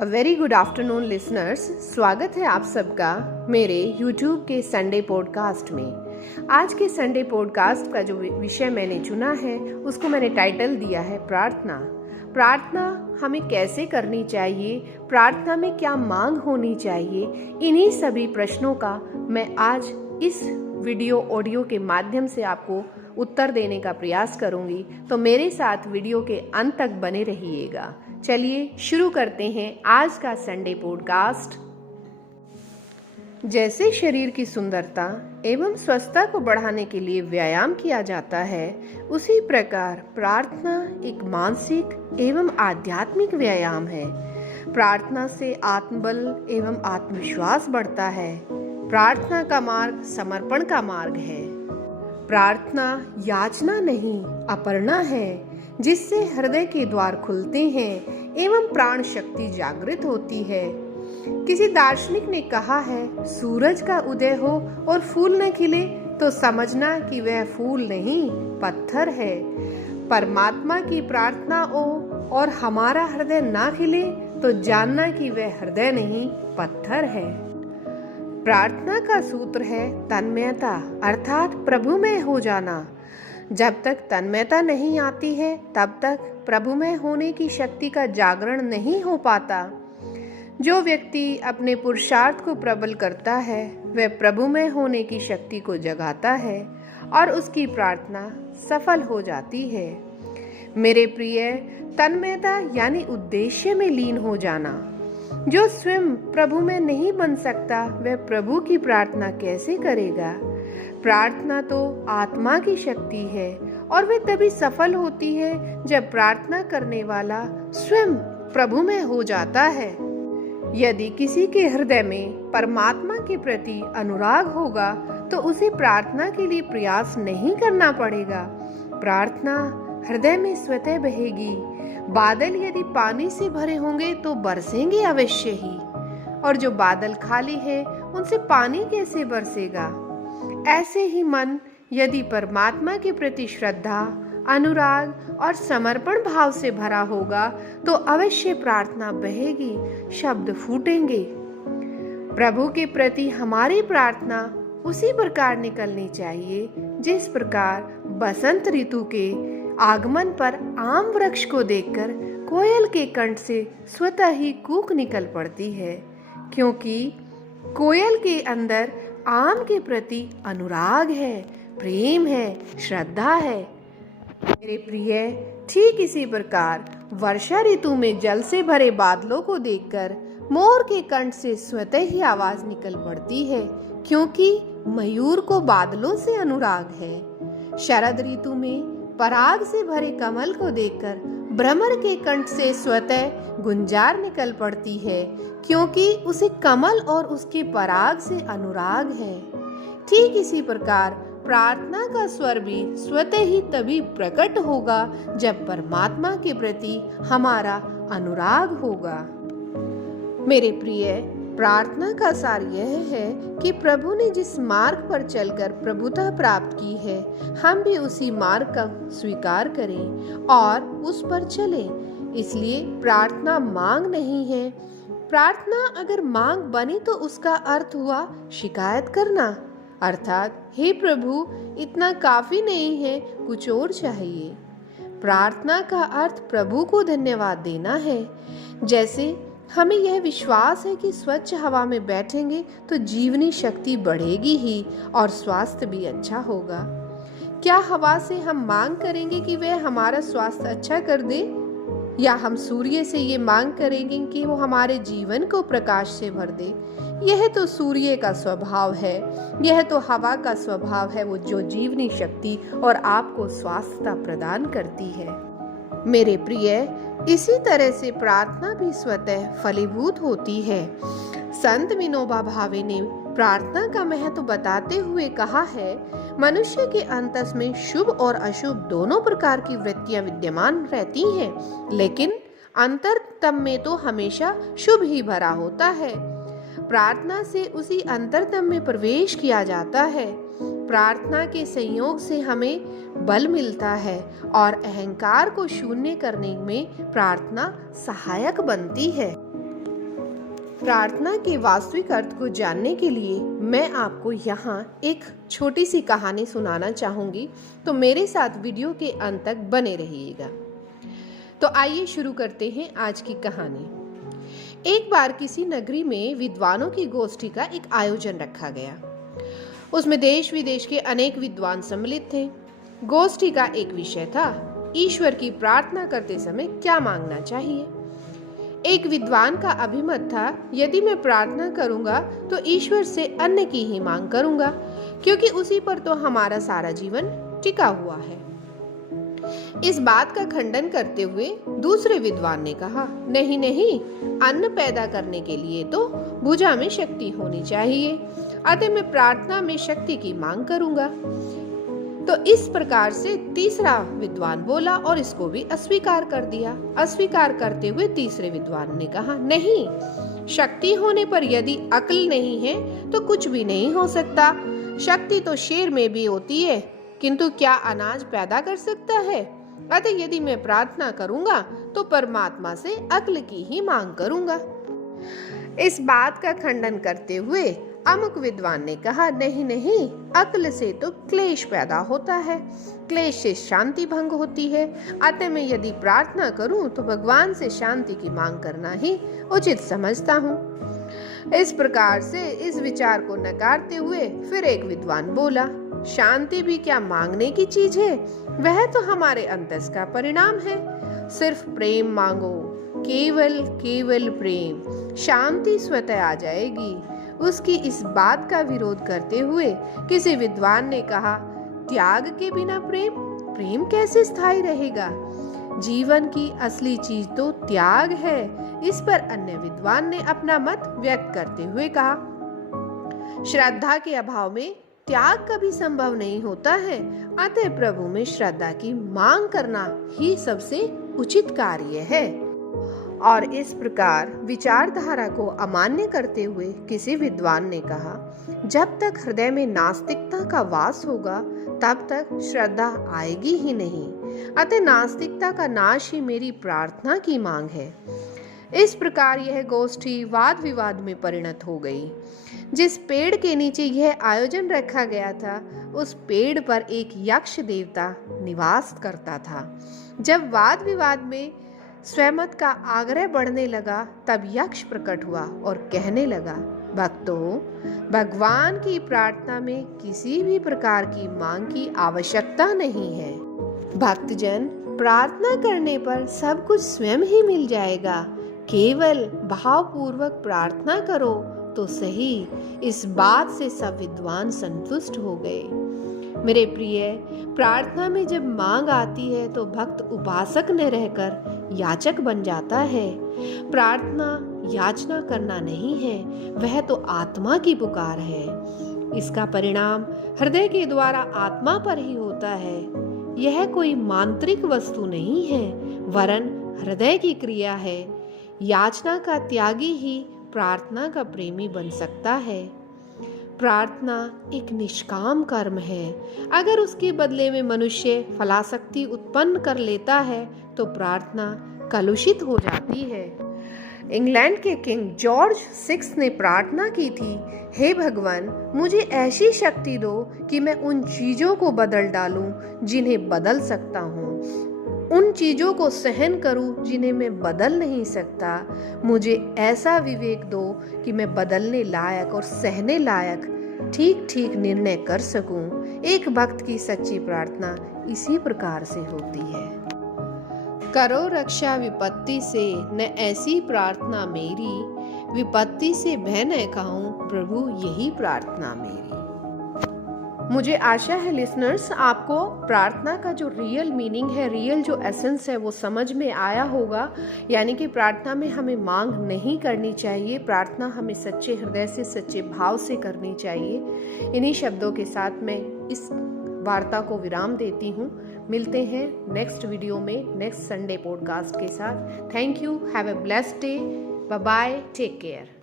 A very good afternoon listeners, स्वागत है आप सबका मेरे YouTube के संडे पॉडकास्ट में। आज के संडे पॉडकास्ट का जो विषय मैंने चुना है उसको मैंने टाइटल दिया है प्रार्थना। प्रार्थना हमें कैसे करनी चाहिए, प्रार्थना में क्या मांग होनी चाहिए, इन्हीं सभी प्रश्नों का मैं आज इस वीडियो ऑडियो के माध्यम से आपको उत्तर देने का प्रयास करूंगी। तो मेरे साथ वीडियो के अंत तक बने रहिएगा। चलिए शुरू करते हैं आज का संडे पॉडकास्ट। जैसे शरीर की सुंदरता एवं स्वस्थता को बढ़ाने के लिए व्यायाम किया जाता है, उसी प्रकार प्रार्थना एक मानसिक एवं आध्यात्मिक व्यायाम है। प्रार्थना से आत्मबल एवं आत्मविश्वास बढ़ता है। प्रार्थना का मार्ग समर्पण का मार्ग है। प्रार्थना याचना नहीं, अपर्णा है, जिससे हृदय के द्वार खुलते हैं एवं प्राण शक्ति जागृत होती है। किसी दार्शनिक ने कहा है, सूरज का उदय हो और फूल न खिले तो समझना कि वह फूल नहीं, पत्थर है। परमात्मा की प्रार्थना हो और हमारा हृदय ना खिले तो जानना कि वह हृदय नहीं, पत्थर है। प्रार्थना का सूत्र है तन्मयता, अर्थात प्रभुमय हो जाना। जब तक तन्मयता नहीं आती है तब तक प्रभुमय होने की शक्ति का जागरण नहीं हो पाता। जो व्यक्ति अपने पुरुषार्थ को प्रबल करता है वह प्रभुमय होने की शक्ति को जगाता है और उसकी प्रार्थना सफल हो जाती है। मेरे प्रिय, तन्मयता यानी उद्देश्य में लीन हो जाना। जो स्वयं प्रभु में नहीं बन सकता वह प्रभु की प्रार्थना कैसे करेगा। प्रार्थना तो आत्मा की शक्ति है और वह तभी सफल होती है जब प्रार्थना करने वाला स्वयं प्रभु में हो जाता है। यदि किसी के हृदय में परमात्मा के प्रति अनुराग होगा तो उसे प्रार्थना के लिए प्रयास नहीं करना पड़ेगा। प्रार्थना हृदय में स्वतः बहेगी। बादल यदि पानी से भरे होंगे तो बरसेंगे अवश्य ही, और जो बादल खाली है उनसे पानी कैसे बरसेगा। ऐसे ही मन यदि परमात्मा के प्रति श्रद्धा, अनुराग और समर्पण भाव से भरा होगा तो अवश्य प्रार्थना बहेगी, शब्द फूटेंगे। प्रभु के प्रति हमारी प्रार्थना उसी प्रकार निकलनी चाहिए जिस प्रकार बसंत ऋतु के आगमन पर आम वृक्ष को देखकर कोयल के कंठ से स्वतः ही कूक निकल पड़ती है, क्योंकि कोयल के अंदर आम के प्रति अनुराग है, प्रेम है, श्रद्धा है। मेरे प्रिय, ठीक इसी प्रकार वर्षा ऋतु में जल से भरे बादलों को देखकर मोर के कंठ से स्वतः ही आवाज निकल पड़ती है, क्योंकि मयूर को बादलों से अनुराग है। शरद ऋतु में पराग से भरे कमल को देखकर भ्रमर के कंठ से स्वतः गुंजार निकल पड़ती है, क्योंकि उसे कमल और उसके पराग से अनुराग है। ठीक इसी प्रकार प्रार्थना का स्वर भी स्वतः ही तभी प्रकट होगा जब परमात्मा के प्रति हमारा अनुराग होगा। मेरे प्रिय, प्रार्थना का सार यह है कि प्रभु ने जिस मार्ग पर चलकर प्रभुता प्राप्त की है, हम भी उसी मार्ग का स्वीकार करें और उस पर चलें। इसलिए प्रार्थना मांग नहीं है। प्रार्थना अगर मांग बनी तो उसका अर्थ हुआ शिकायत करना, अर्थात हे प्रभु, इतना काफी नहीं है, कुछ और चाहिए। प्रार्थना का अर्थ प्रभु को धन्यवाद देना है। जैसे हमें यह विश्वास है कि स्वच्छ हवा में बैठेंगे तो जीवनी शक्ति बढ़ेगी ही और स्वास्थ्य भी अच्छा होगा। क्या हवा से हम मांग करेंगे कि वह हमारा स्वास्थ्य अच्छा कर दे, या हम सूर्य से ये मांग करेंगे कि वो हमारे जीवन को प्रकाश से भर दे। यह तो सूर्य का स्वभाव है, यह तो हवा का स्वभाव है, वो जो जीवनी शक्ति और आपको स्वास्थ्यता प्रदान करती है। मेरे प्रिय, इसी तरह से प्रार्थना भी स्वतः फलीभूत होती है। संत विनोबा भावे ने प्रार्थना का महत्व बताते हुए कहा है, मनुष्य के अंतस में शुभ और अशुभ दोनों प्रकार की वृत्तियां विद्यमान रहती हैं, लेकिन अंतरतम में तो हमेशा शुभ ही भरा होता है। प्रार्थना से उसी अंतरतम में प्रवेश किया जाता है। प्रार्थना के संयोग से हमें बल मिलता है और अहंकार को शून्य करने में प्रार्थना सहायक बनती है। प्रार्थना के वास्तविक अर्थ को जानने के लिए मैं आपको यहाँ एक छोटी सी कहानी सुनाना चाहूंगी, तो मेरे साथ वीडियो के अंत तक बने रहिएगा। तो आइए शुरू करते हैं आज की कहानी। एक बार किसी नगरी में विद्वानों की गोष्ठी का एक आयोजन रखा गया। उसमें देश विदेश के अनेक विद्वान सम्मिलित थे। गोष्ठी का एक विषय था, ईश्वर की प्रार्थना करते समय क्या मांगना चाहिए। एक विद्वान का अभिमत था, यदि मैं प्रार्थना करूंगा तो ईश्वर से अन्न की ही मांग करूंगा, क्योंकि उसी पर तो हमारा सारा जीवन टिका हुआ है। इस बात का खंडन करते हुए दूसरे विद्वान ने कहा, नहीं नहीं, अन्न पैदा करने के लिए तो भुजा में शक्ति होनी चाहिए, अतः मैं प्रार्थना में शक्ति की मांग करूंगा। तो इस प्रकार से तीसरा विद्वान बोला और इसको भी अस्वीकार कर दिया। अस्वीकार करते हुए तीसरे विद्वान ने कहा, नहीं, शक्ति होने पर यदि अक्ल नहीं है तो कुछ भी नहीं हो सकता। शक्ति तो शेर में भी होती है, किंतु क्या अनाज पैदा कर सकता है। अतः यदि मैं प्रार्थना करूंगा तो परमात्मा से अक्ल की ही मांग करूंगा। इस बात का खंडन करते हुए अमुक विद्वान ने कहा, नहीं नहीं, अक्ल से तो क्लेश पैदा होता है, क्लेश से शांति भंग होती है। अतः मैं यदि प्रार्थना करूं तो भगवान से शांति की मांग करना ही उचित समझता हूं। इस प्रकार से इस विचार को नकारते हुए फिर एक विद्वान बोला, शांति भी क्या मांगने की चीज है, वह तो हमारे अंतस का परिणाम है। सिर्फ प्रेम मांगो, केवल केवल प्रेम, शांति स्वतः आ जाएगी। उसकी इस बात का विरोध करते हुए किसी विद्वान ने कहा, त्याग के बिना प्रेम, प्रेम कैसे स्थायी रहेगा। जीवन की असली चीज तो त्याग है। इस पर अन्य विद्वान ने अपना मत व्यक्त करते हुए कहा, श्रद्धा के अभाव में त्याग कभी संभव नहीं होता है, अतः प्रभु में श्रद्धा की मांग करना ही सबसे उचित कार्य है। और इस प्रकार विचारधारा को अमान्य करते हुए किसी विद्वान ने कहा, जब तक हृदय में नास्तिकता का वास होगा तब तक श्रद्धा आएगी ही नहीं, अतः नास्तिकता का नाश ही मेरी प्रार्थना की मांग है। इस प्रकार यह गोष्ठी वाद विवाद में परिणत हो गई। जिस पेड़ के नीचे यह आयोजन रखा गया था, उस पेड़ पर एक यक्ष देवता निवास करता था। जब वाद विवाद में स्वयंमत का आग्रह बढ़ने लगा, तब यक्ष प्रकट हुआ और कहने लगा, भक्तों, भगवान की प्रार्थना में किसी भी प्रकार की मांग की आवश्यकता नहीं है। भक्तजन, प्रार्थना करने पर सब कुछ स्वयं ही मिल जाएगा। केवल भावपूर्वक प्रार्थना करो तो सही। इस बात से सब विद्वान संतुष्ट हो गए। मेरे प्रिय, प्रार्थना में जब मांग आती है तो भक्त उपासक न रहकर याचक बन जाता है। प्रार्थना याचना करना नहीं है, वह तो आत्मा की पुकार है। इसका परिणाम हृदय के द्वारा आत्मा पर ही होता है। यह कोई मांत्रिक वस्तु नहीं है, वरन हृदय की क्रिया है। याचना का त्यागी ही प्रार्थना का प्रेमी बन सकता है। प्रार्थना एक निष्काम कर्म है। अगर उसके बदले में मनुष्य फलाशक्ति उत्पन्न कर लेता है तो प्रार्थना कलुषित हो जाती है। इंग्लैंड के किंग जॉर्ज 6 ने प्रार्थना की थी, हे भगवान, मुझे ऐसी शक्ति दो कि मैं उन चीजों को बदल डालूं जिन्हें बदल सकता हूँ, उन चीजों को सहन करूं जिन्हें मैं बदल नहीं सकता। मुझे ऐसा विवेक दो कि मैं बदलने लायक और सहने लायक ठीक ठीक निर्णय कर सकूं। एक भक्त की सच्ची प्रार्थना इसी प्रकार से होती है। करो रक्षा विपत्ति से, न ऐसी प्रार्थना मेरी, विपत्ति से भय न खाऊं, प्रभु यही प्रार्थना मेरी। मुझे आशा है लिसनर्स, आपको प्रार्थना का जो रियल मीनिंग है, रियल जो एसेंस है, वो समझ में आया होगा। यानी कि प्रार्थना में हमें मांग नहीं करनी चाहिए, प्रार्थना हमें सच्चे हृदय से, सच्चे भाव से करनी चाहिए। इन्हीं शब्दों के साथ मैं इस वार्ता को विराम देती हूँ। मिलते हैं नेक्स्ट वीडियो में, नेक्स्ट संडे पॉडकास्ट के साथ। Thank you, have a blessed day, bye bye, take care.